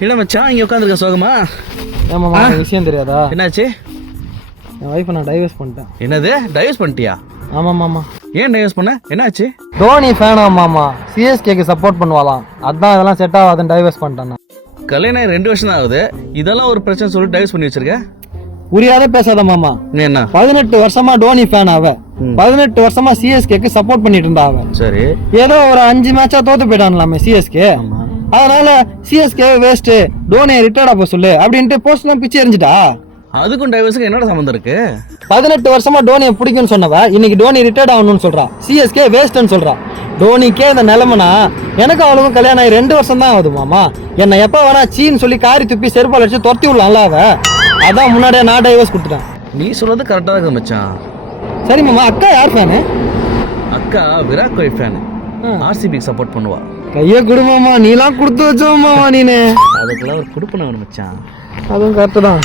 என்ன மச்சான் இங்கே உட்காந்துருக்க சோகமா? ஆமாம்மா, விஷயம் தெரியாதா? என்னாச்சு? என் ஒய்ஃபை நான் டைவர்ஸ் பண்ணிட்டேன். என்னது, டைவர்ஸ் பண்ணிட்டியா? ஆமாம்மாம்மா. ஏன் டைவர்ஸ் பண்ண, என்னாச்சு? தோனி ஃபேனா மாமா, சிஎஸ்கேக்கு சப்போர்ட் பண்ணுவாளாம், அதான் இதெல்லாம் செட் ஆகாதுன்னு டைவர்ஸ் பண்ணிட்டேன். கல்யாணம் 2 வருஷம் தான் ஆகுது, இதெல்லாம் ஒரு பிரச்சனை சொல்லி டைவர்ஸ் பண்ணி வச்சிருக்க? புரியாத பேசாத மாமா. என்ன 18 வருஷமா டோனி ஃபேன் அவ, 18 வருஷமா சிஎஸ்கேக்கு சப்போர்ட் பண்ணிட்டு இருந்தா அவ. சரி, ஏதோ ஒரு 5 மேட்சா தோத்து போயிட்டான்லாமே சிஎஸ்கே. அதனால சிஎஸ்கே வேஸ்ட், டோனியை ரிட்டையர்ட் ஆக சொல்லு அப்படின்ட்டு போஸ்ட்லாம் பிச்சு எரிஞ்சிட்டா. அதுக்கும் டைவர்ஸுக்கு என்னோட சம்மந்தம் இருக்கு? 18 வருஷமா டோனியை பிடிக்கும்னு சொன்னவ இன்னைக்கு டோனி ரிட்டையர்ட் ஆகணும்னு சொல்றா, சிஎஸ்கே வேஸ்ட்னு சொல்றா. டோனிக்கே இந்த நிலைமைனா எனக்கு அவளுக்கும் கல்யாணம் ஆகி 2 வருஷம் தான் ஆகுது மாமா. என்னை எப்ப வேணா சீன்னு சொல்லி காரி துப்பி செருப்பால் அடிச்சு துரத்தி விடலாம்ல அவ. அதான் முன்னாடியே நான் டைவர்ஸ் கொடுத்துட்டேன். நீ சொல்றது கரெக்டா இருக்கு மச்சான். சரி மாமா, அக்கா யார் ஃபேனு? அக்கா விராட் கோலி ஃபேனு, ஆர்சிபிக்கு சப்போர்ட் பண்ணுவா. கைய குடுமாமா, நீலாம் கொடுத்து வச்சோமாமா நீனு. அதுக்குள்ள ஒரு குடுப்பன வேணும் மச்சான். அதுவும் கரெக்டு தான்.